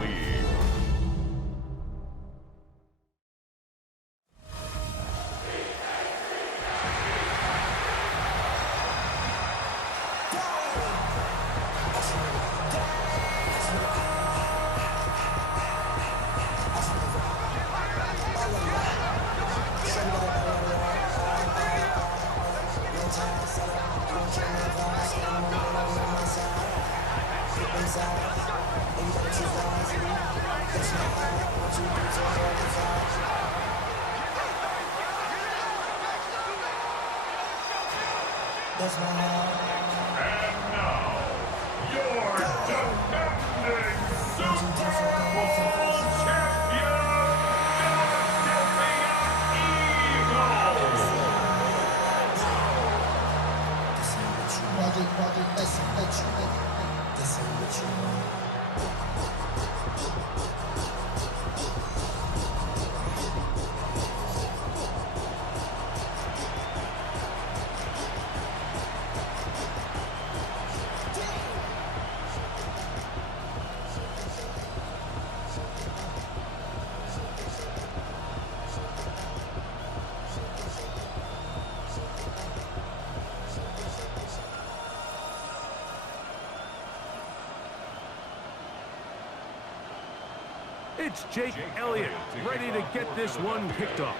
league. And now, your defending Super Bowl champion, It's Jake Elliott, ready to get this one kicked off.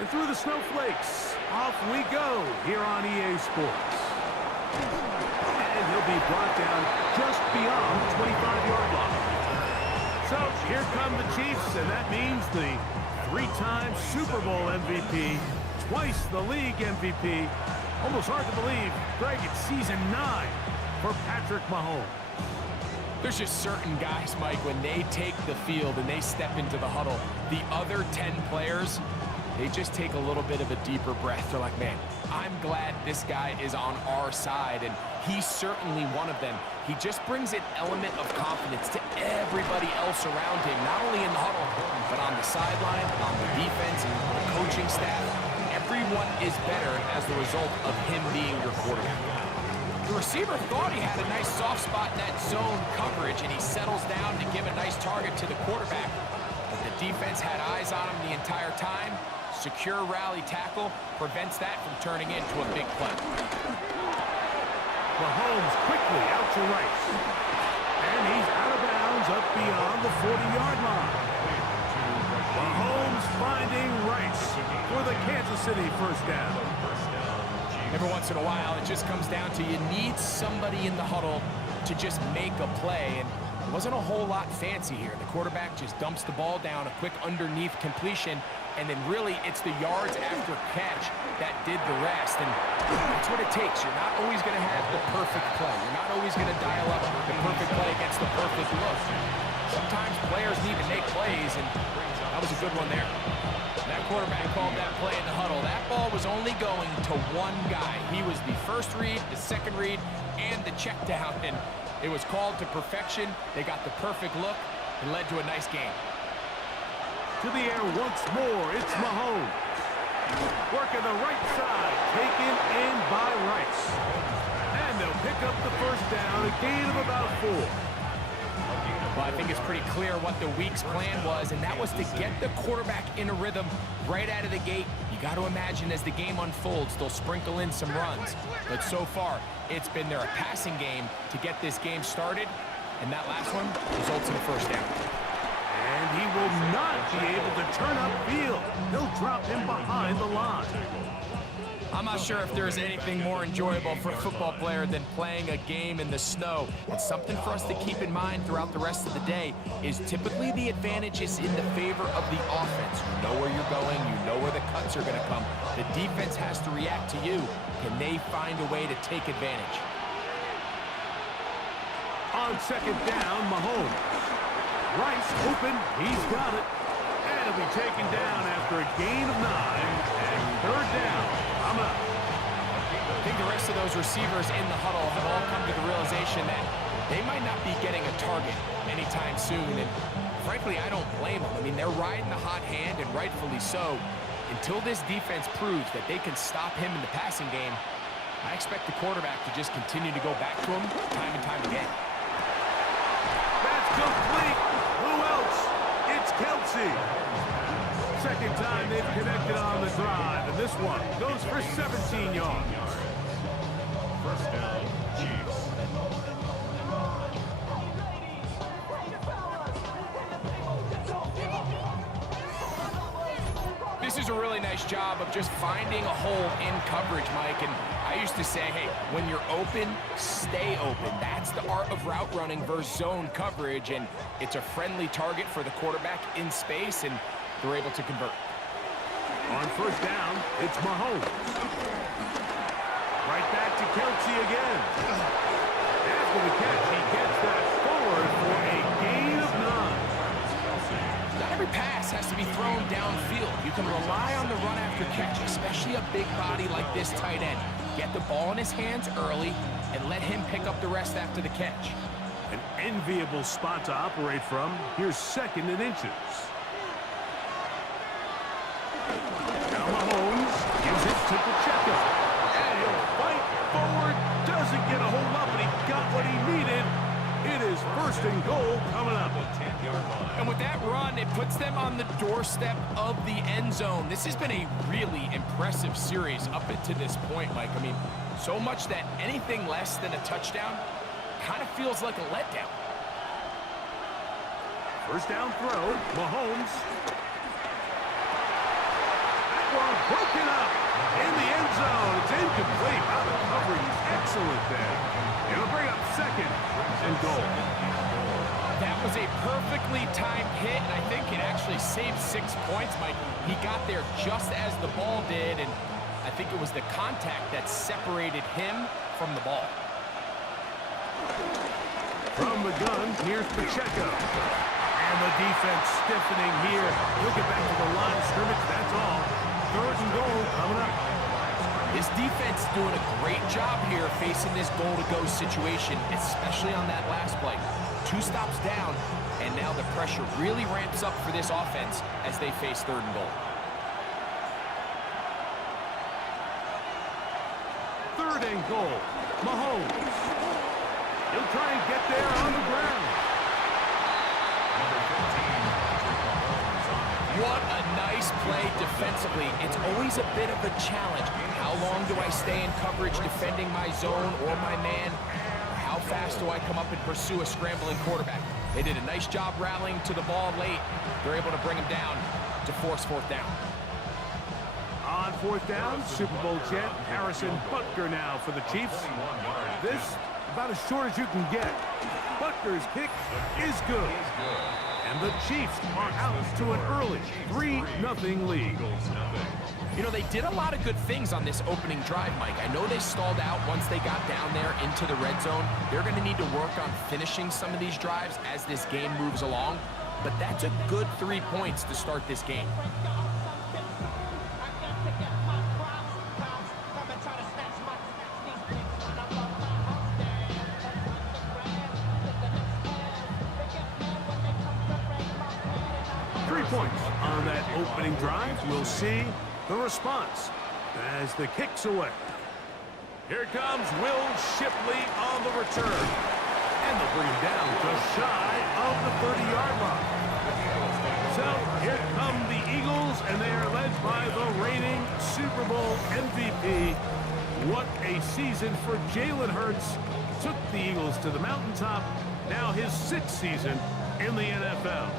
And through the snowflakes, off we go here on EA Sports. And he'll be brought down just beyond the 25-yard line. So here come the Chiefs, and that means the three-time Super Bowl MVP, twice the league MVP. Almost hard to believe, Greg, it's season 9 for Patrick Mahomes. There's just certain guys, Mike, when they take the field and they step into the huddle, the other 10 players, they just take a little bit of a deeper breath. They're like, man, I'm glad this guy is on our side, and he's certainly one of them. He just brings an element of confidence to everybody else around him, not only in the huddle, but on the sideline, on the defense, the coaching staff. Everyone is better as the result of him being your quarterback. The receiver thought he had a nice soft spot in that zone coverage, and he settles down to give a nice target to the quarterback. But the defense had eyes on him the entire time. Secure rally tackle prevents that from turning into a big play. Mahomes quickly out to Rice. And he's out of bounds up beyond the 40-yard line. Mahomes finding Rice for the Kansas City first down. Every once in a while, it just comes down to you need somebody in the huddle to just make a play, and it wasn't a whole lot fancy here. The quarterback just dumps the ball down, a quick underneath completion, and then really it's the yards after catch that did the rest, and that's what it takes. You're not always going to have the perfect play. You're not always going to dial up the perfect play against the perfect look. Sometimes players need to make plays, and that was a good one there. That quarterback called that play in the huddle. That ball was only going to one guy. He was the first read, the second read, and the check down, and it was called to perfection. They got the perfect look and led to a nice game. To the air once more, it's Mahomes. Working the right side, taken in by Rice. And they'll pick up the first down, a gain of about 4. Well, I think it's pretty clear what the week's plan was, and that was to get the quarterback in a rhythm right out of the gate. You got to imagine as the game unfolds, they'll sprinkle in some runs. But so far, it's been their passing game to get this game started, and that last one results in a first down. And he will not be able to turn upfield. They'll drop him behind the line. I'm not sure if there's anything more enjoyable for a football player than playing a game in the snow. And something for us to keep in mind throughout the rest of the day is typically the advantage is in the favor of the offense. You know where you're going. You know where the cuts are going to come. The defense has to react to you. Can they find a way to take advantage? On second down, Mahomes. Rice open. He's got it. And he'll be taken down after a gain of 9. And third down. I'm out. I think the rest of those receivers in the huddle have all come to the realization that they might not be getting a target anytime soon. And frankly, I don't blame them. I mean, they're riding the hot hand, and rightfully so. Until this defense proves that they can stop him in the passing game, I expect the quarterback to just continue to go back to him time and time again. That's complete. see. Second time they've connected on the drive, and this one goes for 17 yards. First down, Chiefs. This is a really nice job of just finding a hole in coverage, Mike. And I used to say, hey, when you're open, stay open. That's the art of route running versus zone coverage. And it's a friendly target for the quarterback in space, and they're able to convert. On first down, it's Mahomes. Right back to Kelsey again. After the catch, he gets that forward for a gain of 9. Not every pass has to be thrown downfield. You can rely on the run after catch, especially a big body like this tight end. Get the ball in his hands early and let him pick up the rest after the catch. An enviable spot to operate from. Here's 2nd and inches. Now Mahomes gives it to Pacheco. And he'll fight forward. Doesn't get a hold up, but he got what he needed. It is 1st and goal coming up. And with that run, it puts them on the doorstep of the end zone. This has been a really impressive series up to this point, Mike. I mean, so much that anything less than a touchdown kind of feels like a letdown. First down throw, Mahomes. That one broken up in the end zone. It's incomplete. Wow, the coverage is excellent there. It'll bring up 2nd and goal. That was a perfectly timed hit, and I think it actually saved 6 points, Mike. He got there just as the ball did, and I think it was the contact that separated him from the ball. From the gun, here's Pacheco. And the defense stiffening here. He'll get back to the line of scrimmage, that's all. 3rd and goal coming up. This defense doing a great job here facing this goal-to-go situation, especially on that last play. 2 stops down, and now the pressure really ramps up for this offense as they face 3rd and goal. 3rd and goal. Mahomes. He'll try and get there on the ground. What a nice play defensively. It's always a bit of a challenge. How long do I stay in coverage defending my zone or my man? How fast do I come up and pursue a scrambling quarterback? They did a nice job rallying to the ball late. They're able to bring him down to force 4th down. On 4th down, Super Bowl champ Harrison Butker now for the Chiefs. This, about as short as you can get. Butker's kick is good. And the Chiefs are out to an early 3-0 lead. You know, they did a lot of good things on this opening drive, Mike. I know they stalled out once they got down there into the red zone. They're going to need to work on finishing some of these drives as this game moves along. But that's a good 3 points to start this game. Points on that opening drive. We'll see the response as the kick's away. Here comes Will Shipley on the return. And they'll bring him down just shy of the 30-yard line. So here come the Eagles, and they are led by the reigning Super Bowl MVP. What a season for Jalen Hurts. Took the Eagles to the mountaintop. Now his 6th season in the NFL.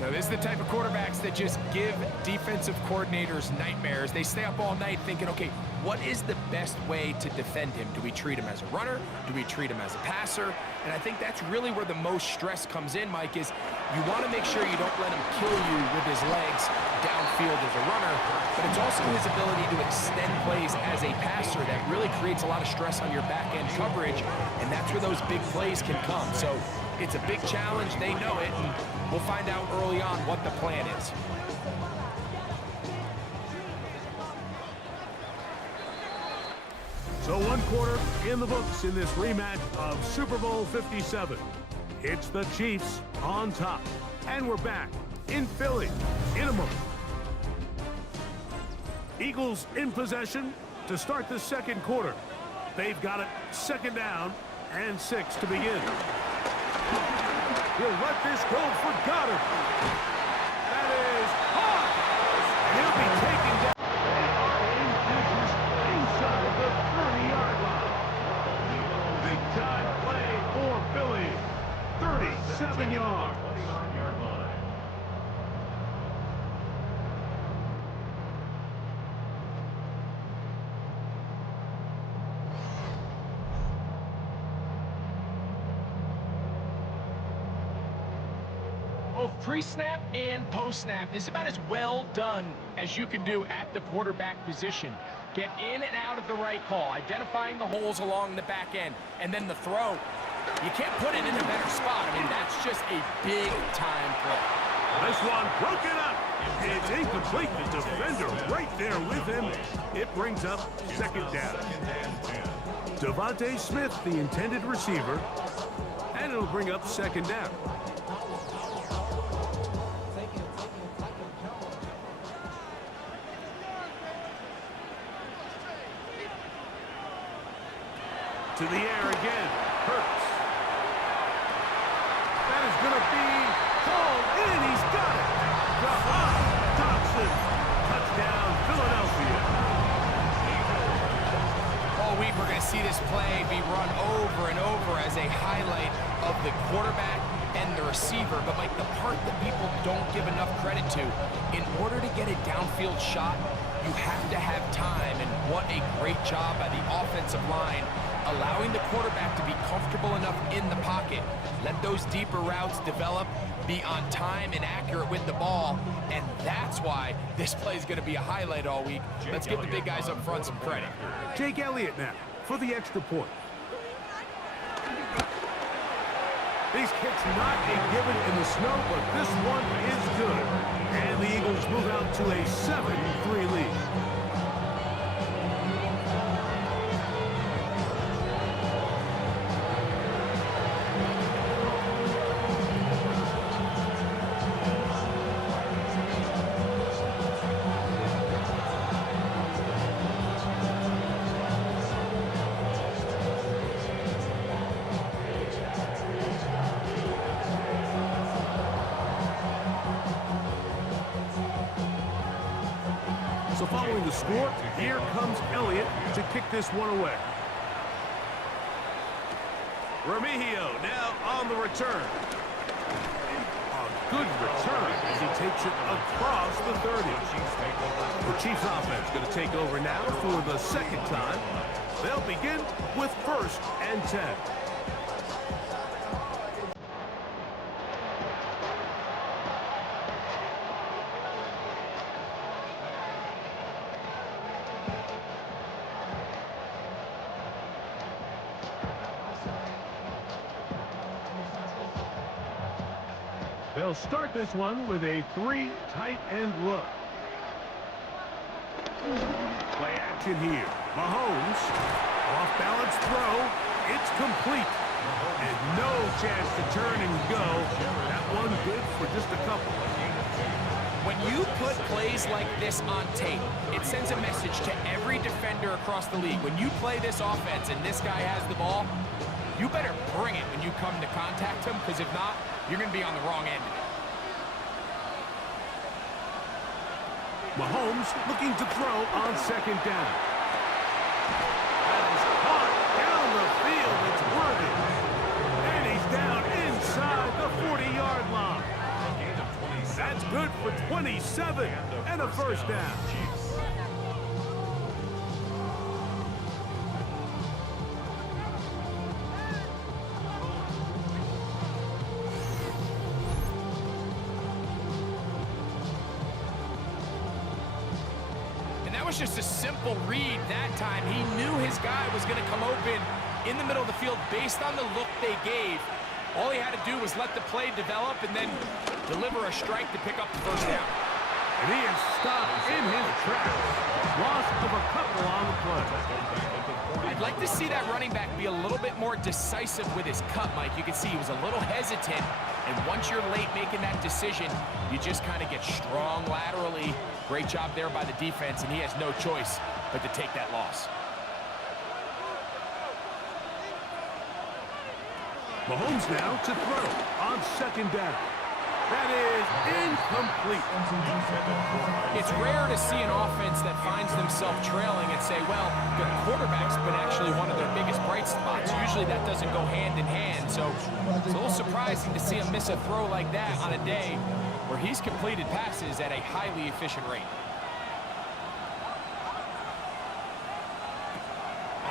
Now, this is the type of quarterbacks that just give defensive coordinators nightmares. They stay up all night thinking, okay, what is the best way to defend him? Do we treat him as a runner? Do we treat him as a passer? And I think that's really where the most stress comes in, Mike, is you want to make sure you don't let him kill you with his legs downfield as a runner, but it's also his ability to extend plays as a passer that really creates a lot of stress on your back-end coverage, and that's where those big plays can come. So it's a big challenge. They know it, and we'll find out early on what the plan is. So 1 quarter in the books in this rematch of Super Bowl 57. It's the Chiefs on top. And we're back in Philly in a moment. Eagles in possession to start the 2nd quarter. They've got it 2nd down and 6 to begin. He'll let this go for Goddard. That 7 yards. 29-yard line. Both pre-snap and post-snap is about as well done as you can do at the quarterback position. Get in and out of the right call, identifying the holes along the back end, and then the throw. You can't put it in a better spot. I mean, that's just a big-time play. This one broken up. It's incomplete. The defender right there with him. It brings up second down. Devontae Smith, the intended receiver, and it'll bring up second down. To the air again. Hurts. That is going to be called in. He's got it. Dodson. Touchdown, Philadelphia. All week we're going to see this play be run over and over as a highlight of the quarterback and the receiver. But, Mike, the part that people don't give enough credit to, in order to get a downfield shot, you have to have time. And what a great job by the offensive line, allowing the quarterback to be comfortable enough in the pocket. Let those deeper routes develop, be on time and accurate with the ball, and that's why this play is going to be a highlight all week. Let's give the big guys up front some credit. Jake Elliott now for the extra point. These kicks not a given in the snow, but this one is good. And the Eagles move out to a 7-3 lead. So following the score, here comes Elliott to kick this one away. Remigio now on the return. A good return as he takes it across the 30. The Chiefs offense going to take over now for the second time. They'll begin with 1st and 10. They'll start this one with a 3 tight end look. Play action here. Mahomes, off balance throw. It's complete. And no chance to turn and go. That one good for just a couple. When you put plays like this on tape, it sends a message to every defender across the league. When you play this offense and this guy has the ball, you better bring it when you come to contact him, because if not, you're going to be on the wrong end of it. Mahomes looking to throw on second down. That is caught down the field. It's worthy. And he's down inside the 40-yard line. That's good for 27 and a first down. Just a simple read that time. He knew his guy was going to come open in the middle of the field based on the look they gave. All he had to do was let the play develop and then deliver a strike to pick up the first down. And he is stopped in his tracks. Loss of a couple on the play. I'd like to see that running back be a little bit more decisive with his cut, Mike. You can see he was a little hesitant, and once you're late making that decision, you just kind of get strong laterally. Great job there by the defense, and he has no choice but to take that loss. Mahomes now to throw on second down. That is incomplete. It's rare to see an offense that finds themselves trailing and say, well, the quarterback's been actually one of their biggest bright spots. Usually that doesn't go hand in hand, so it's a little surprising to see him miss a throw like that on a day where he's completed passes at a highly efficient rate.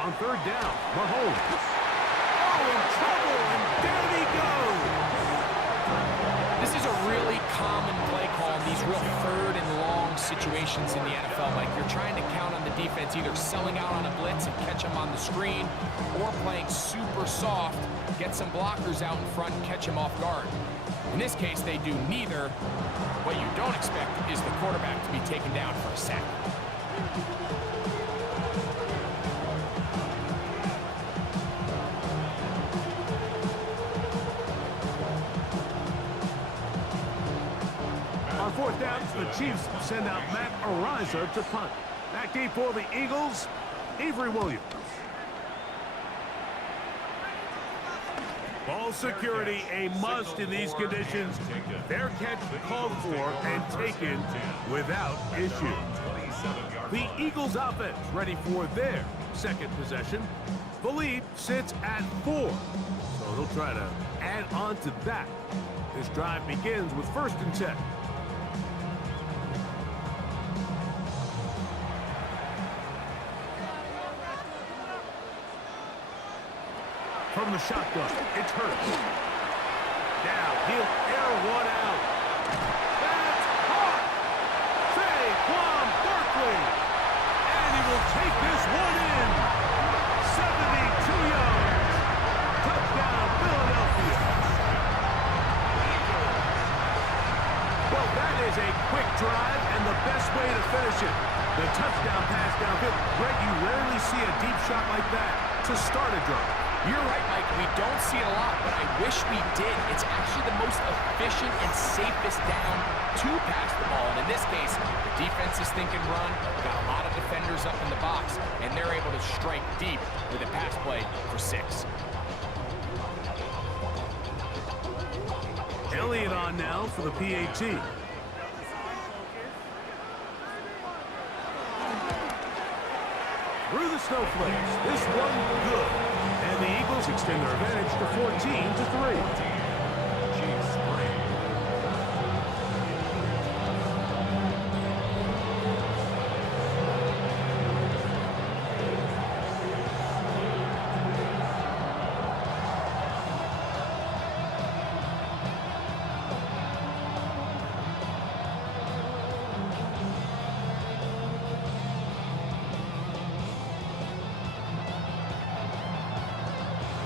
On third down, Mahomes. Oh, in trouble, and down he goes. This is a really common play call in these real third and long situations in the NFL. Like, you're trying to count on the defense either selling out on a blitz and catch them on the screen, or playing super soft, get some blockers out in front and catch them off guard. In this case, they do neither. What you don't expect is the quarterback to be taken down for a sack. On fourth down, the Chiefs send out Matt Ariza to punt. Back deep for the Eagles, Avery Williams. Ball security a must in these conditions. Their catch called for and taken without issue. The Eagles offense ready for their second possession. The lead sits at 4, so they'll try to add on to that. This drive begins with 1st and 10. From the shotgun, it's Hurts. Now he'll air one out. That's caught! Saquon Barkley! And he will take this one in. 72 yards. Touchdown, Philadelphia. Well, that is a quick drive and the best way to finish it. The touchdown pass downfield. Greg, you rarely see a deep shot like that to start a drive. You're right, Mike. We don't see it a lot, but I wish we did. It's actually the most efficient and safest down to pass the ball. And in this case, the defense is thinking run, got a lot of defenders up in the box, and they're able to strike deep with a pass play for 6. Elliott on now for the PAT. Through the snowflakes, this one good. And the Eagles extend their advantage to 14-3. Chiefs 3.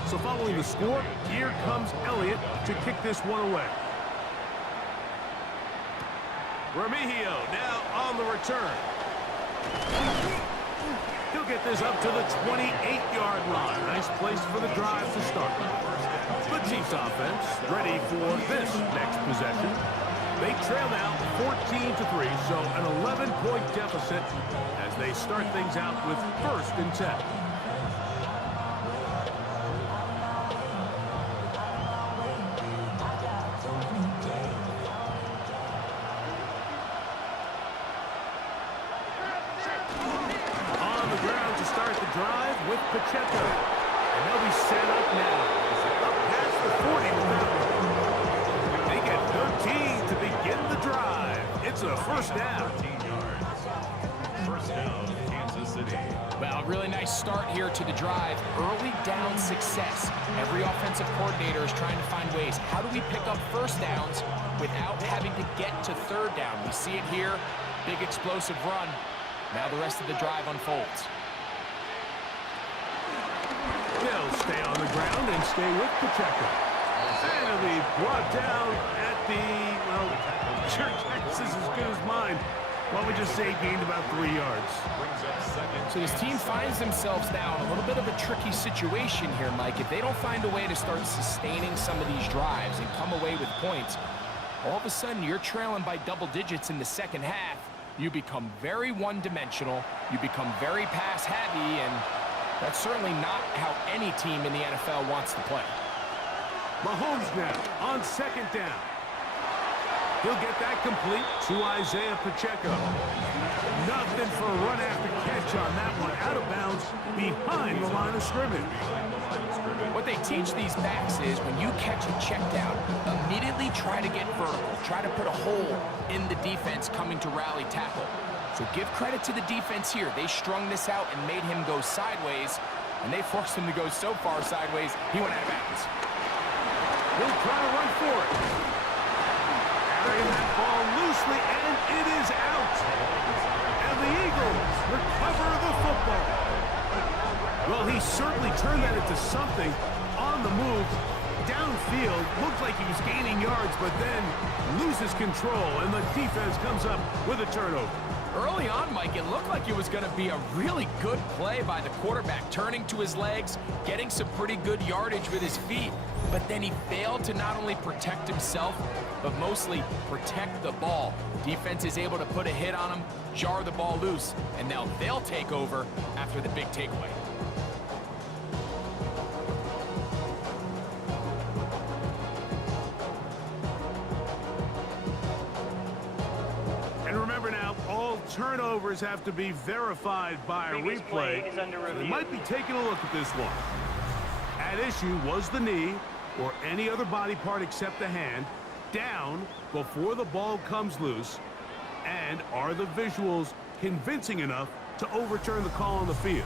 So following the score, here comes Elliott to kick this one away. Remigio now on the return. He'll get this up to the 28-yard line. Nice place for the drive to start. The Chiefs offense ready for this next possession. They trail now 14-3, so an 11-point deficit as they start things out with 1st and 10. Drive with Pacheco. And they'll be set up now. Up past the 40 with that one. They get 13 to begin the drive. It's a 1st down. 13 yards. 1st down, Kansas City. Well, a really nice start here to the drive. Early down success. Every offensive coordinator is trying to find ways. How do we pick up 1st downs without having to get to 3rd down? We see it here. Big explosive run. Now the rest of the drive unfolds. They'll stay on the ground and stay with Pacheco. And he'll be brought down at the, well, your guess is as good as mine. Why don't we just say gained about 3 yards. Brings up 2nd. So this team finds themselves now in a little bit of a tricky situation here, Mike. If they don't find a way to start sustaining some of these drives and come away with points, all of a sudden you're trailing by double digits in the 2nd half. You become very one-dimensional. You become very pass-heavy, and that's certainly not how any team in the NFL wants to play. Mahomes now on 2nd down. He'll get that complete to Isaiah Pacheco. Nothing for a run after catch on that one. Out of bounds behind the line of scrimmage. What they teach these backs is when you catch a check down, immediately try to get vertical. Try to put a hole in the defense coming to rally tackle. So give credit to the defense here. They strung this out and made him go sideways, and they forced him to go so far sideways, he went out of bounds. He'll try to run for it. Carrying that ball loosely, and it is out. And the Eagles recover the football. Well, he certainly turned that into something on the move. Downfield, looked like he was gaining yards, but then loses control, and the defense comes up with a turnover. Early on, Mike, it looked like it was going to be a really good play by the quarterback, turning to his legs, getting some pretty good yardage with his feet, but then he failed to not only protect himself, but mostly protect the ball. Defense is able to put a hit on him, jar the ball loose, and now they'll take over after the big takeaway. And remember now, all turnovers have to be verified by a replay. They might be taking a look at this one. At issue was the knee, or any other body part except the hand, down before the ball comes loose, and are the visuals convincing enough to overturn the call on the field?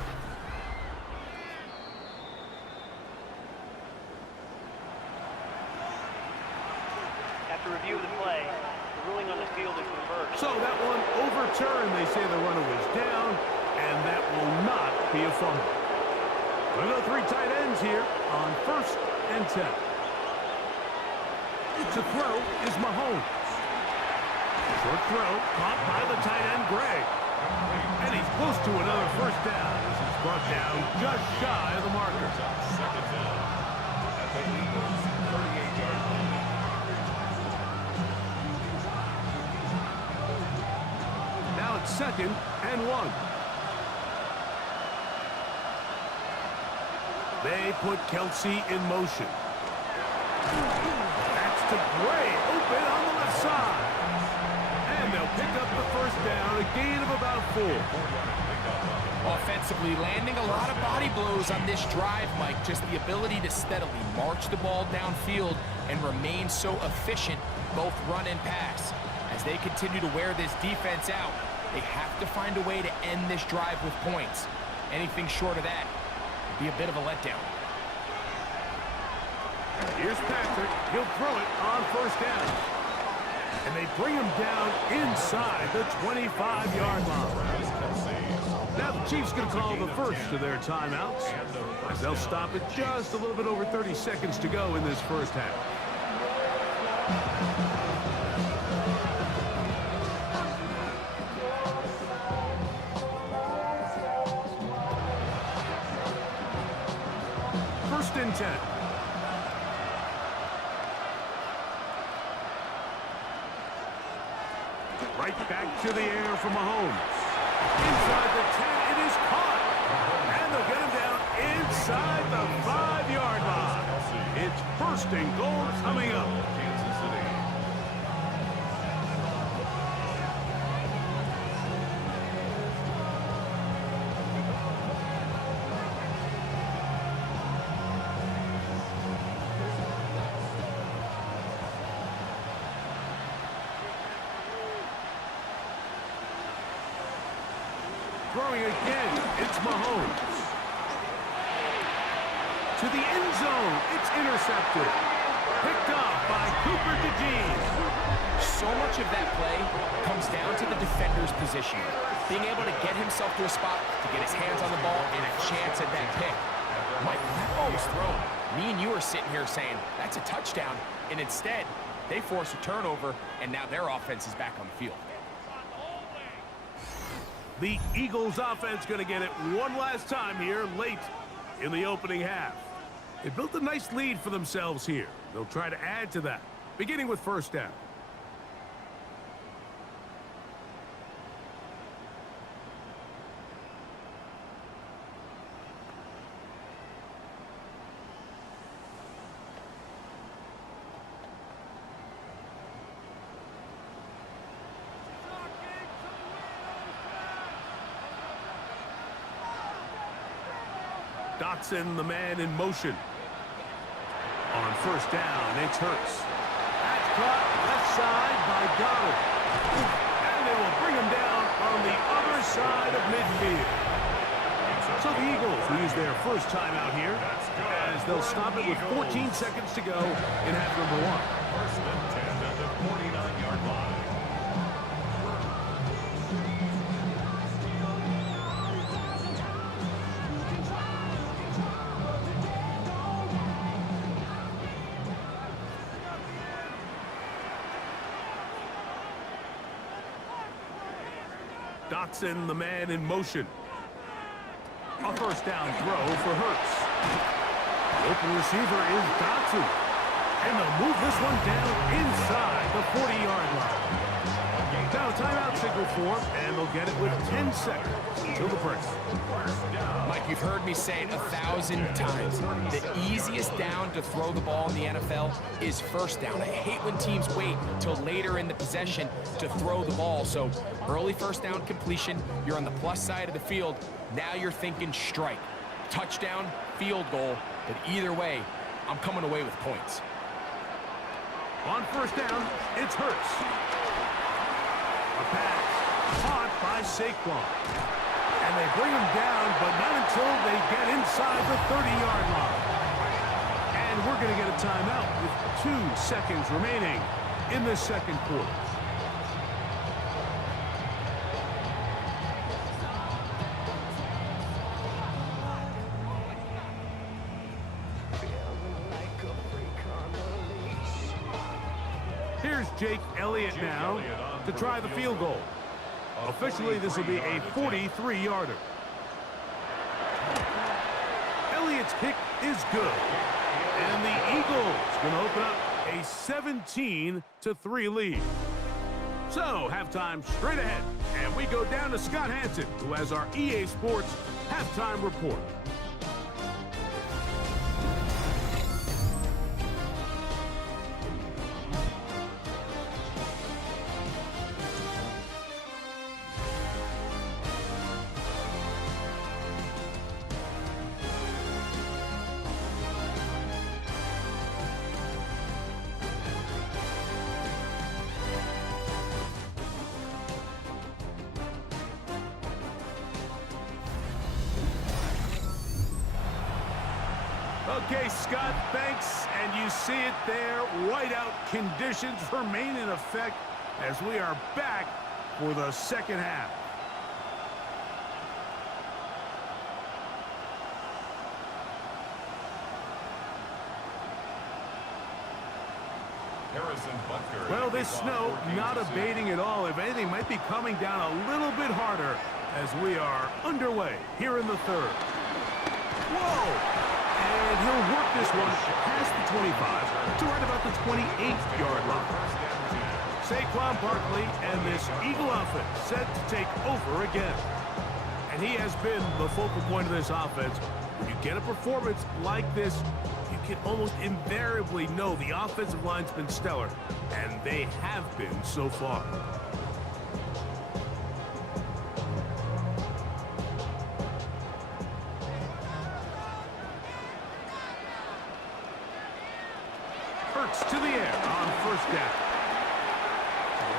After review of the play, the ruling on the field is reversed. So that one overturned. They say the runner was down, and that will not be a fumble. We'll go three tight ends here on 1st and 10. To throw is Mahomes. Short throw, caught by the tight end, Gray. And he's close to another first down. This is brought down just shy of the marker. Second down at the Eagles' 38-yard line. Now it's 2nd and 1. They put Kelsey in motion. That's to Gray, open on the left side. And they'll pick up the first down, a gain of about 4. Offensively, landing a lot of body blows on this drive, Mike. Just the ability to steadily march the ball downfield and remain so efficient, both run and pass. As they continue to wear this defense out, they have to find a way to end this drive with points. Anything short of that would be a bit of a letdown. Here's Patrick. He'll throw it on first down. And they bring him down inside the 25-yard line. Now the Chiefs going to call the first of their timeouts, as they'll stop it just a little bit over 30 seconds to go in this first half. First and 10. Right back to the air for Mahomes. Inside the 10, it is caught. And they'll get him down inside the 5-yard line. It's 1st and goal coming up. Kansas City. Throwing again, it's Mahomes. To the end zone, it's intercepted. Picked off by Cooper DeJean. So much of that play comes down to the defender's position. Being able to get himself to a spot to get his hands on the ball and a chance at that pick. Mike, that ball was thrown. Me and you are sitting here saying, that's a touchdown. And instead, they force a turnover, and now their offense is back on the field. The Eagles offense going to get it one last time here late in the opening half. They built a nice lead for themselves here. They'll try to add to that, beginning with first down. Dotson, the man in motion. On first down, it's Hurts. That's caught left side by Goddard. And they will bring him down on the other side of midfield. So the Eagles lose their first time out here, as they'll stop it with 14 seconds to go in half number 1. First and 10 at the 49-yard line. Dotson, the man in motion. A first down throw for Hurts. The open receiver is Dotson. And they'll move this one down inside the 40-yard line. Now timeout signal form, and they'll get it with 10 seconds until the break. Mike, you've heard me say it 1,000 times. The easiest down to throw the ball in the NFL is first down. I hate when teams wait till later in the possession to throw the ball. So early first down completion, you're on the plus side of the field. Now you're thinking strike. Touchdown, field goal. But either way, I'm coming away with points. On first down, it's Hurts. A pass caught by Saquon. And they bring him down, but not until they get inside the 30-yard line. And we're going to get a timeout with 2 seconds remaining in the second quarter. Here's Jake Elliott now to try the field goal. Officially, this will be a 43-yarder. Elliott's kick is good. And the Eagles going to open up a 17-3 lead. So, halftime straight ahead. And we go down to Scott Hansen, who has our EA Sports halftime report. Okay, Scott, thanks. And you see it there. Whiteout conditions remain in effect as we are back for the second half. Well, this snow not abating at all. If anything, might be coming down a little bit harder as we are underway here in the third. Whoa! And he'll work this one past the 25 to right about the 28-yard line. Saquon Barkley and this Eagle offense set to take over again. And he has been the focal point of this offense. When you get a performance like this, you can almost invariably know the offensive line's been stellar. And they have been so far. Hurts to the air on first down.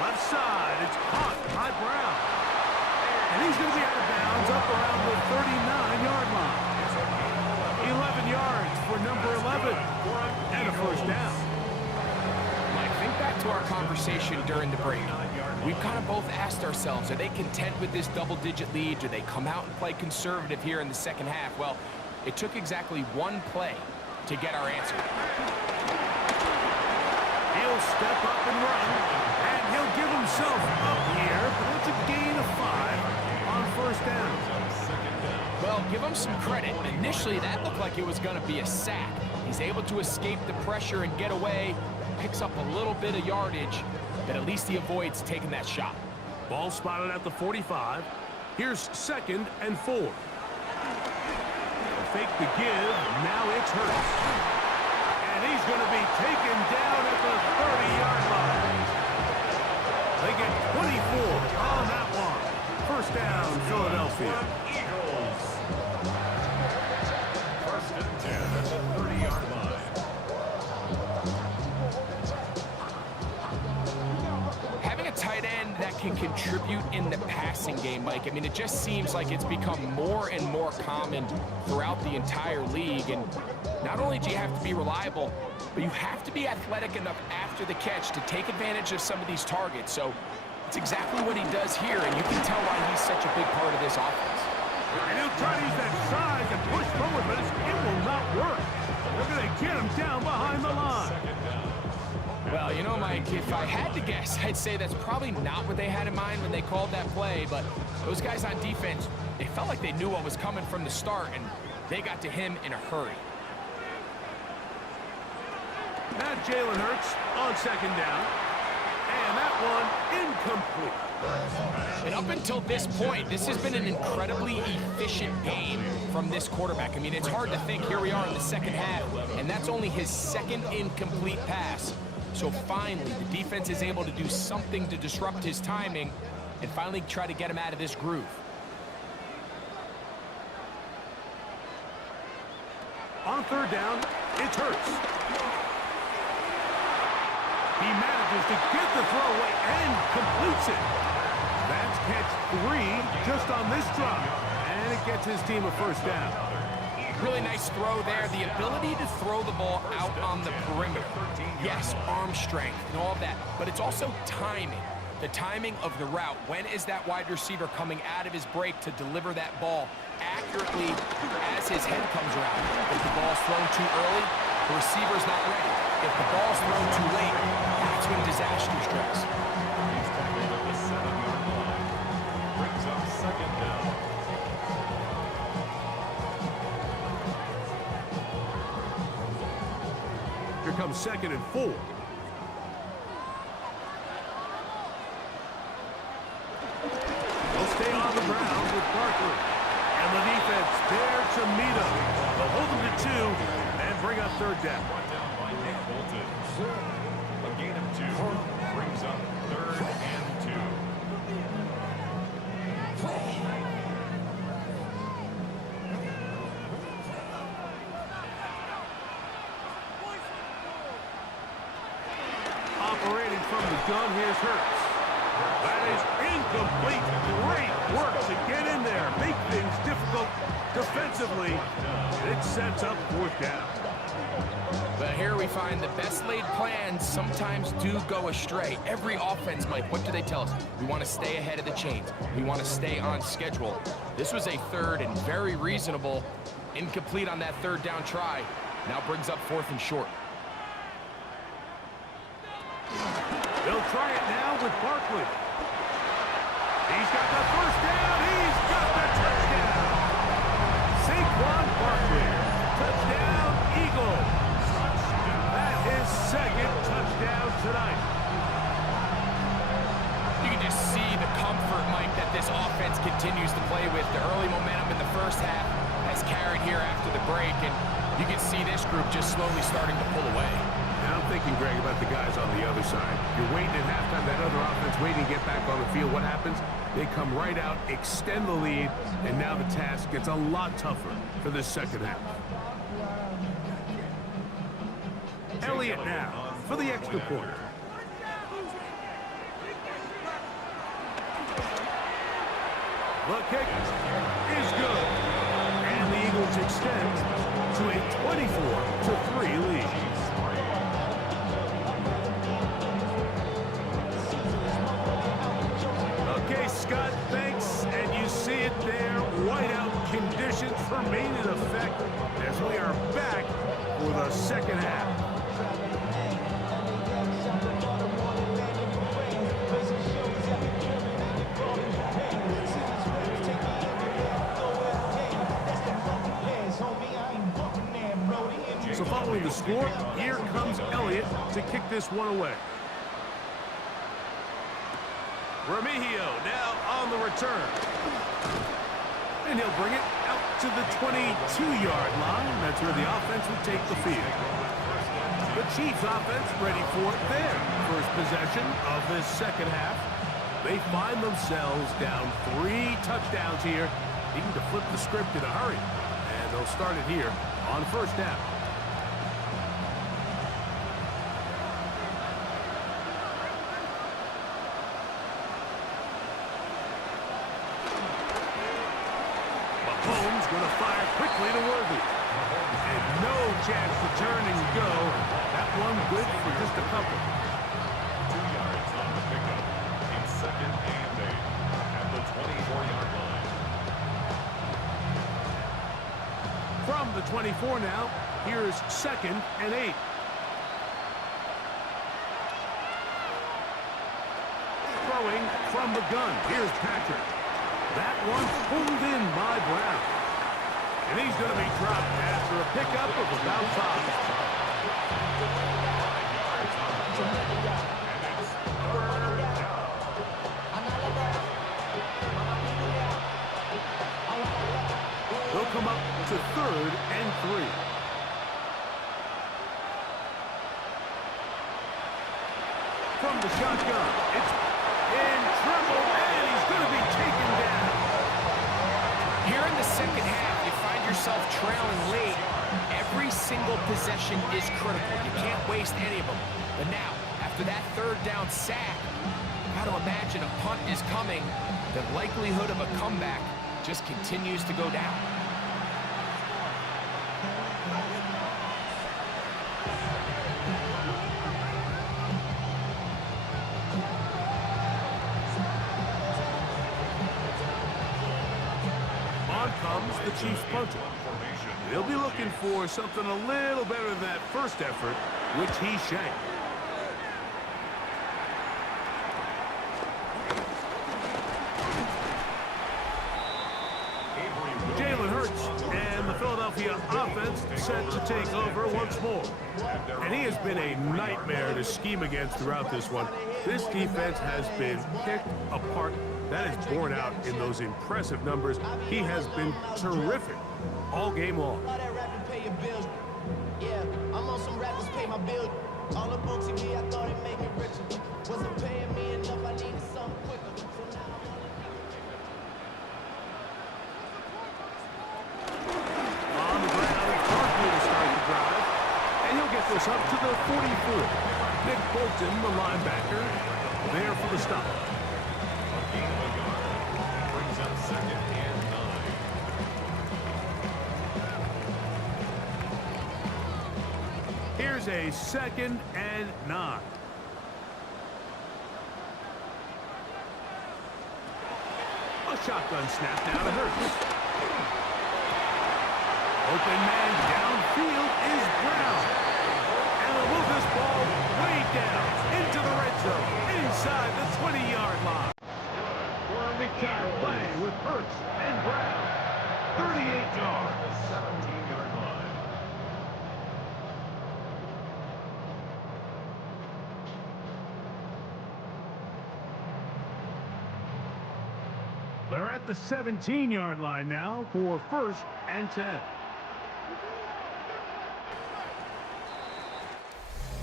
Left side, it's caught by Brown. And he's going to be out of bounds up around the 39-yard line. 11 yards for number 11. And a first down. Mike, think back to our conversation during the break. We've kind of both asked ourselves, are they content with this double-digit lead? Do they come out and play conservative here in the second half? Well, it took exactly one play to get our answer. He'll step up and run, and he'll give himself up here, but it's a gain of 5 on first down. Well, give him some credit. Initially, that looked like it was going to be a sack. He's able to escape the pressure and get away, picks up a little bit of yardage, but at least he avoids taking that shot. Ball spotted at the 45. Here's 2nd and 4. They'll fake the give. Now it's Hurts. And he's going to be taken down at the 30-yard line. They get 24 on that one. First down, Philadelphia. a tight end that can contribute in the passing game, Mike. I mean, it just seems like it's become more and more common throughout the entire league. And not only do you have to be reliable, but you have to be athletic enough after the catch to take advantage of some of these targets. So it's exactly what he does here, and you can tell why he's such a big part of this offense. And he'll try to use that size and push forward, but it will not work. They're going to get him down behind the line. Well, you know, Mike, if I had to guess, I'd say that's probably not what they had in mind when they called that play, but those guys on defense, they felt like they knew what was coming from the start, and they got to him in a hurry. Now Jalen Hurts on second down, and that one incomplete. And up until this point, this has been an incredibly efficient game from this quarterback. I mean, it's hard to think. Here we are in the second half, and that's only his second incomplete pass. So finally, the defense is able to do something to disrupt his timing and finally try to get him out of this groove. On third down, it's Hurts. He manages to get the throw away and completes it. That's catch 3 just on this drive, and it gets his team a first down. Really nice throw there. The ability to throw the ball out on the perimeter. Yes, arm strength and all of that, but it's also timing. The timing of the route. When is that wide receiver coming out of his break to deliver that ball accurately as his head comes around? If the ball's thrown too early, the receiver's not ready. If the ball's thrown too late, that's when disaster strikes. He's tackled at the 7-yard line. Brings up second down. Here comes 2nd and 4. They'll stay on the ground with Barkley. And the defense there to meet him. They'll hold him to 2 and bring up third down. Brought down by Nick Bolton. A gain of 2 brings up 3rd and 2. Operating from the gun, here's Hurts. That is incomplete. Great work to get in there. Make things difficult defensively. It sets up 4th down. But here we find the best laid plans sometimes do go astray. Every offense, Mike, what do they tell us? We want to stay ahead of the chains. We want to stay on schedule. This was a 3rd and very reasonable. Incomplete on that 3rd down try. Now brings up 4th and short. They'll try it now with Barkley. He's got the first down. He's got the touchdown. Saquon Barkley. Touchdown, Eagles. That is 2nd touchdown tonight. You can just see the comfort, Mike, that this offense continues to play with. The early momentum in the first half has carried here after the break, and you can see this group just slowly starting to pull away. Now I'm thinking, Greg, about the guys on the other side. You're waiting at halftime, that other offense waiting to get back on the field. What happens? They come right out, extend the lead, and now the task gets a lot tougher for this second half. Elliott now for the extra point. The kick is good. And the Eagles extend to a 24-3 lead. Okay, Scott, thanks. And you see it there. Whiteout conditions remain in effect as we are back for the second half. So following the score, here comes Elliott to kick this one away. Remigio now on the return. And he'll bring it out to the 22-yard line. That's where the offense will take the field. The Chiefs offense ready for their first possession of this second half. They find themselves down 3 touchdowns here, needing to flip the script in a hurry. And they'll start it here on first down. Bolton's going to fire quickly to Worthy. And no chance to turn and go. That one good for just a couple. 2 yards on the pickup in 2nd and 8 at the 24-yard line. From the 24 now, here's 2nd and 8. Throwing from the gun. Here's Patrick. That one pulled in by Brown. And he's going to be dropped after a pickup of about 5. They'll come up to 3rd and 3. From the shotgun, it's in trouble, and he's going to be taken down. Here in the second half, you find yourself trailing late. Every single possession is critical. You can't waste any of them. But now, after that 3rd down sack, you got to imagine a punt is coming. The likelihood of a comeback just continues to go down. Comes the Chiefs punter. They'll be looking for something a little better than that first effort, which he shanked. Jalen Hurts and the Philadelphia offense set to take over once more. And he has been a nightmare to scheme against throughout this one. This defense has been picked apart. That is borne out in those impressive numbers. He has been terrific all game long. Yeah, I'm on some rappers pay my bill. All up on TV, I thought it made me richer. Wasn't paying me enough, I needed something quicker. So now on the ground, it's Barkley to start the drive. And he'll get this up to the 44. Nick Bolton, the linebacker, there for the stop. Brings up 2nd and 9. Here's a 2nd and 9. A shotgun snap now to Hurts. Open man downfield is Brown. And they'll move this ball way down into the red zone, inside the 20-yard line. For a big-time play with Hurts and Brown. 38 yards. 17-yard line. They're at the 17-yard line now for 1st and 10.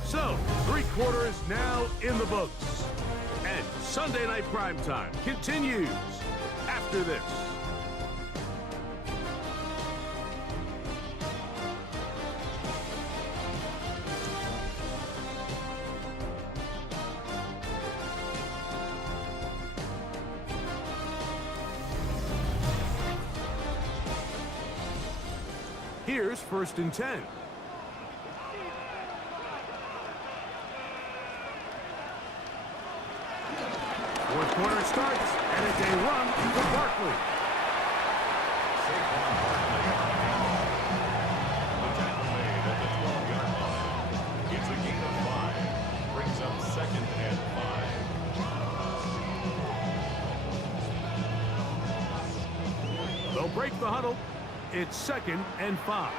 So, 3 quarters now in the books. And Sunday Night Primetime continues after this. Here's 1st and 10. Fourth quarter starts, and it's a run for Barkley. Saquon Barkley. The tackle made at the 12-yard line. It's a gain of 5. Brings up 2nd and 5. They'll break the huddle. It's 2nd and 5.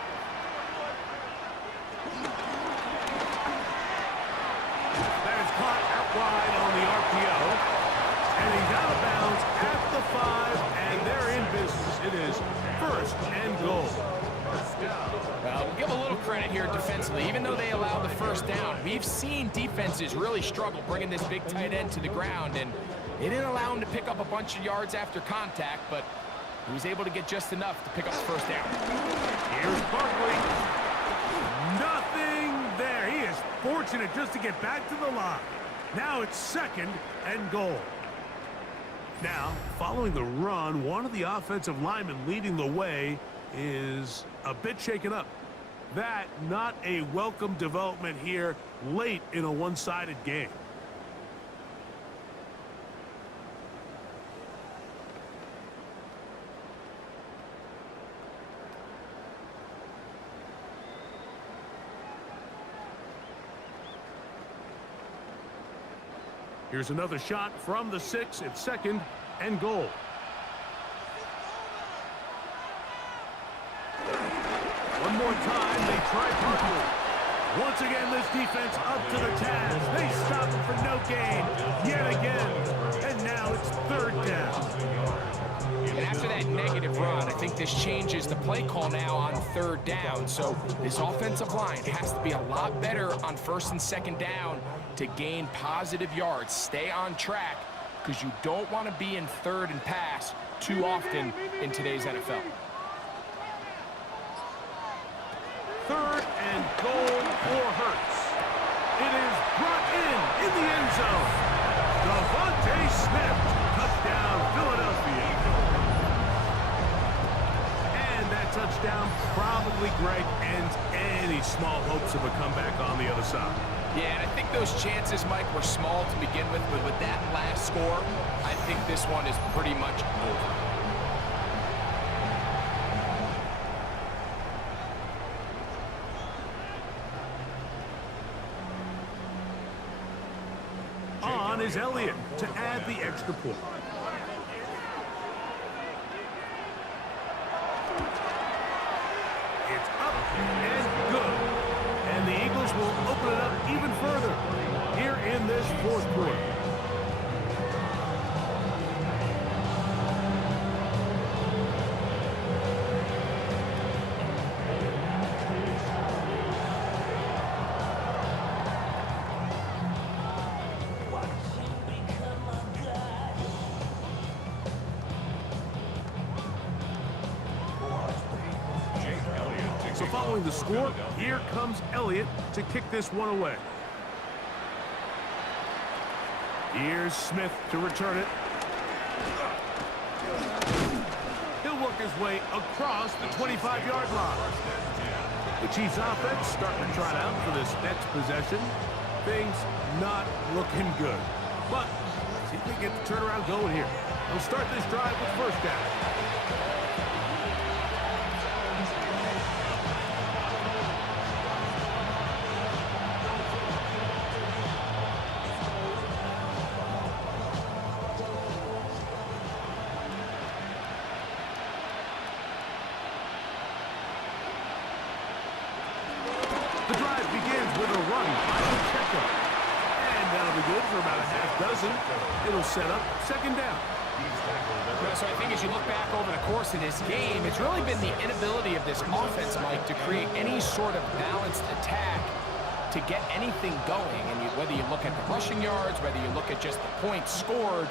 That is caught out wide on the RPO. And he's out of bounds at the 5, and they're in business. It is 1st and goal. We'll give a little credit here defensively. Even though they allowed the 1st down, we've seen defenses really struggle bringing this big tight end to the ground, and they didn't allow him to pick up a bunch of yards after contact, but he was able to get just enough to pick up his 1st down. Here's Barkley. Nothing there. He is fortunate just to get back to the line. Now it's 2nd and goal. Now, following the run, one of the offensive linemen leading the way is a bit shaken up. That not a welcome development here late in a one-sided game. Here's another shot from the 6. It's 2nd and goal. One more time, they try quickly. Once again, this defense up to the task. They stop him for no gain yet again. And now it's 3rd down. And after that negative run, I think this changes the play call now on 3rd down. So this offensive line has to be a lot better on 1st and 2nd down to gain positive yards. Stay on track, because you don't want to be in 3rd and pass too often in today's NFL. 3rd and goal for Hurts. It is brought in the end zone. Devontae Smith, touchdown, Philadelphia. And that touchdown probably, Greg, ends any small hopes of a comeback on the other side. Yeah, and I think those chances, Mike, were small to begin with, but with that last score, I think this one is pretty much over. On is Elliott to add the extra point. It's up and good. And the Eagles will open it up even further here in this 4th quarter. So following the score, here comes Elliott to kick this one away. Here's Smith to return it. He'll work his way across the 25-yard line. The Chiefs offense starting to trot out for this next possession. Things not looking good. But see if they get the turnaround going here. They'll start this drive with 1st down. The drive begins with a run by Pacheco. And that'll be good for about a half dozen. It'll set up 2nd down. So I think as you look back over the course of this game, it's really been the inability of this offense, Mike, to create any sort of balanced attack to get anything going. And whether you look at the rushing yards, whether you look at just the points scored,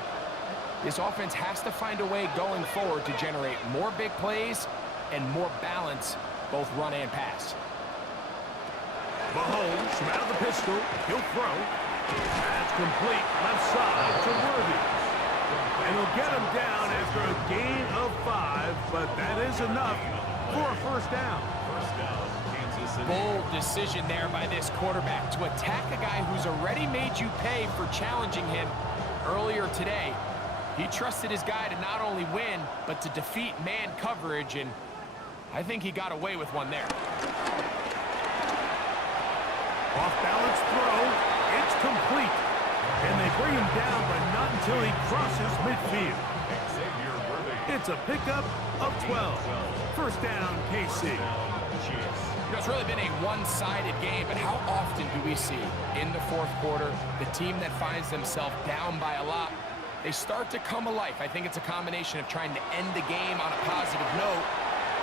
this offense has to find a way going forward to generate more big plays and more balance, both run and pass. Mahomes from out of the pistol. He'll throw. That's complete. Left side to Worthy. And he'll get him down after a gain of 5, but that is enough for a 1st down. Bold decision there by this quarterback to attack a guy who's already made you pay for challenging him earlier today. He trusted his guy to not only win, but to defeat man coverage, and I think he got away with one there. Off-balance throw. It's complete. And they bring him down, but not until he crosses midfield. It's a pickup of 12. 1st down, KC. It's really been a one-sided game, but how often do we see in the 4th quarter the team that finds themselves down by a lot, they start to come alive? I think it's a combination of trying to end the game on a positive note,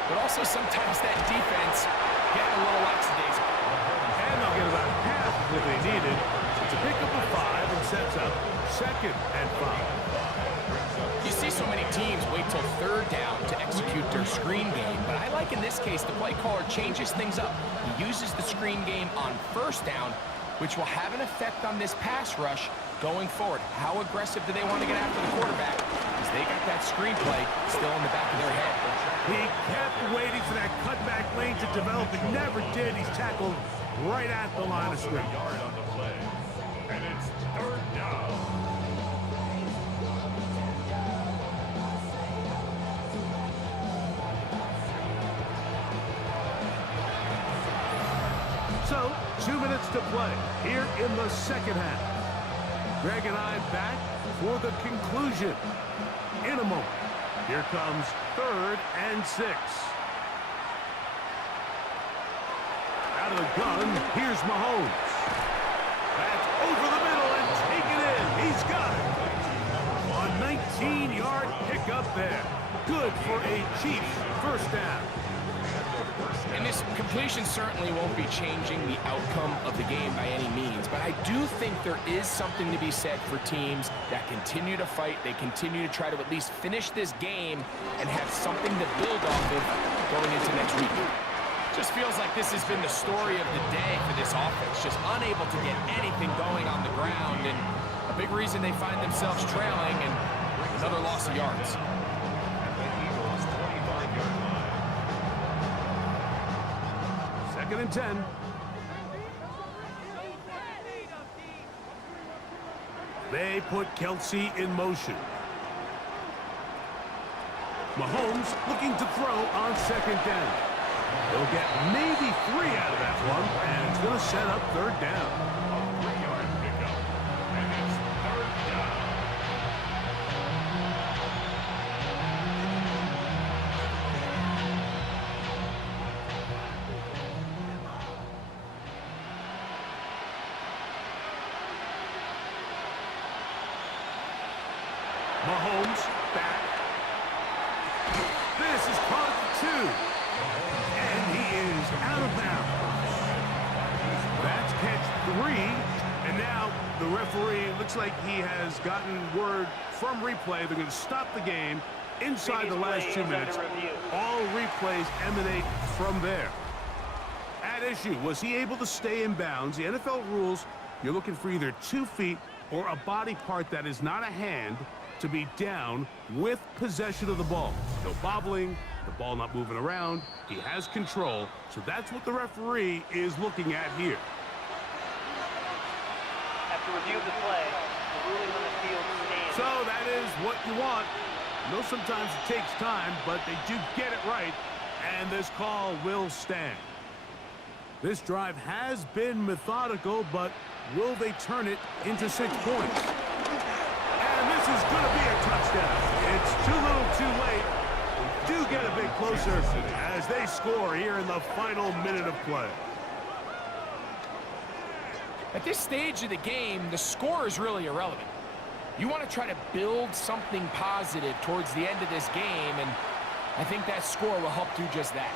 but also sometimes that defense getting a little lackadaisical. And they'll get about half of what they needed. It's a pickup of 5 and sets up 2nd and 5. You see so many teams wait till 3rd down to execute their screen game, but I like in this case the play caller changes things up. He uses the screen game on 1st down, which will have an effect on this pass rush going forward. How aggressive do they want to get after the quarterback? Because they got that screenplay still in the back of their head. He kept waiting for that cutback lane to develop. It never did. He's tackled right at the line of scrimmage. Yard on the play. And it's third down. So, 2 minutes to play here in the second half. Greg and I back for the conclusion in a moment. Here comes 3rd and 6. Out of the gun, here's Mahomes. That's over the middle and taken in. He's got it. A 19-yard pickup there. Good for a Chiefs first down. And this completion certainly won't be changing the outcome of the game by any means, but I do think there is something to be said for teams that continue to fight. They continue to try to at least finish this game and have something to build off of going into next week. Just feels like this has been the story of the day for this offense, just unable to get anything going on the ground, and a big reason they find themselves trailing and another loss of yards. Second and 10. They put Kelsey in motion. Mahomes looking to throw on second down. He'll get maybe 3 out of that one, and it's going to set up third down. A 3-yard pickup. And it's third down. Mahomes back. This is caught at 2. And he is out of bounds. That's catch 3. And now the referee looks like he has gotten word from replay. They're going to stop the game inside the last 2 minutes. All replays emanate from there. At issue, was he able to stay in bounds? The NFL rules, you're looking for either 2 feet or a body part that is not a hand to be down with possession of the ball. No bobbling, the ball not moving around. He has control, so that's what the referee is looking at here. After review of the play, the ruling on the field stands. So that is what you want. I know sometimes it takes time, but they do get it right, and this call will stand. This drive has been methodical, but will they turn it into 6 points? And this is going to be a touchdown. It's too little too late. We do get a bit closer as they score here in the final minute of play. At this stage of the game, the score is really irrelevant. You want to try to build something positive towards the end of this game, and I think that score will help do just that.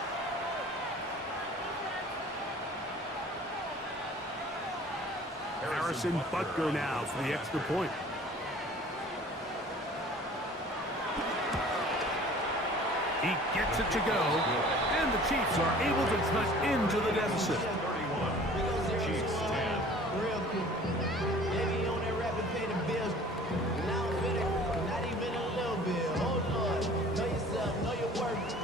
Harrison Butker now for the extra point. He gets it to go, and the Chiefs are able to cut into the deficit. 31. Chiefs 10. Real quick. Baby on that rap and pay the bills. Now I'm bitter, not even a little bit. Oh Lord, know yourself, know your worth.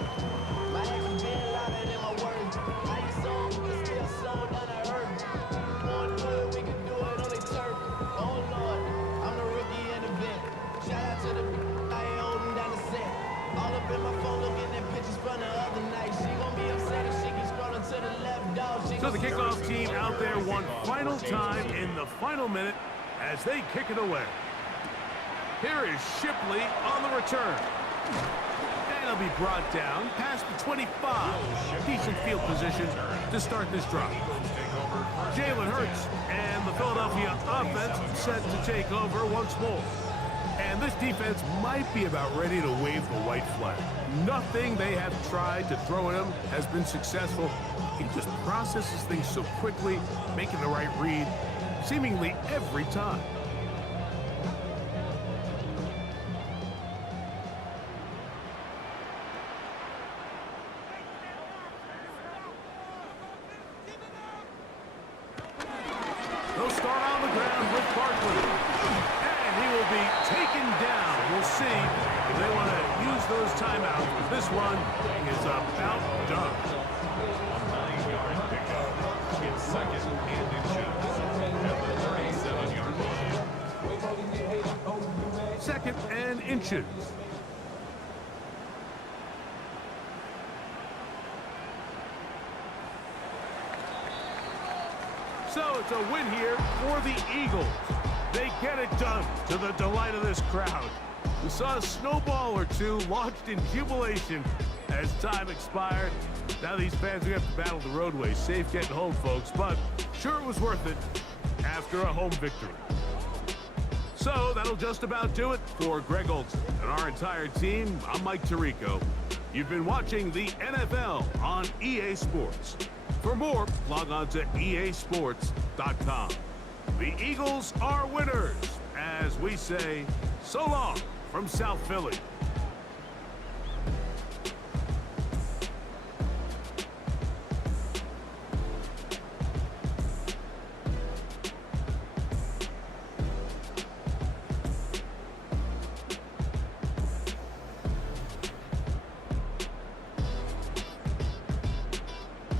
My actions being louder than my words. How you sold, but still sold unearned. One good, we can do it on the turf. Oh Lord, I'm the rookie in the vet. Shout out to the I ain't holding down the set. All up in my phone looking at pictures from the other night. She gon' be upset if she keeps scrolling to the left, dog. So the kickoff team out there one final time in the final minute as they kick it away. Here is Shipley on the return. And he'll be brought down past the 25. Decent field position to start this drive. Jalen Hurts and the Philadelphia offense set to take over once more. And this defense might be about ready to wave the white flag. Nothing they have tried to throw at him has been successful. He just processes things so quickly, making the right read, seemingly every time. They'll start on the ground with Barkley. timeout. This one is about done. 9-yard pickup. It's second and inches at the 37-yard line. Second and inches. So it's a win here for the Eagles. They get it done to the delight of this crowd. We saw a snowball or two launched in jubilation as time expired. Now these fans are going to have to battle the roadway. Safe getting home, folks, but sure it was worth it after a home victory. So that'll just about do it for Greg Olson and our entire team. I'm Mike Tirico. You've been watching the NFL on EA Sports. For more, log on to easports.com. The Eagles are winners, as we say, so long from South Philly.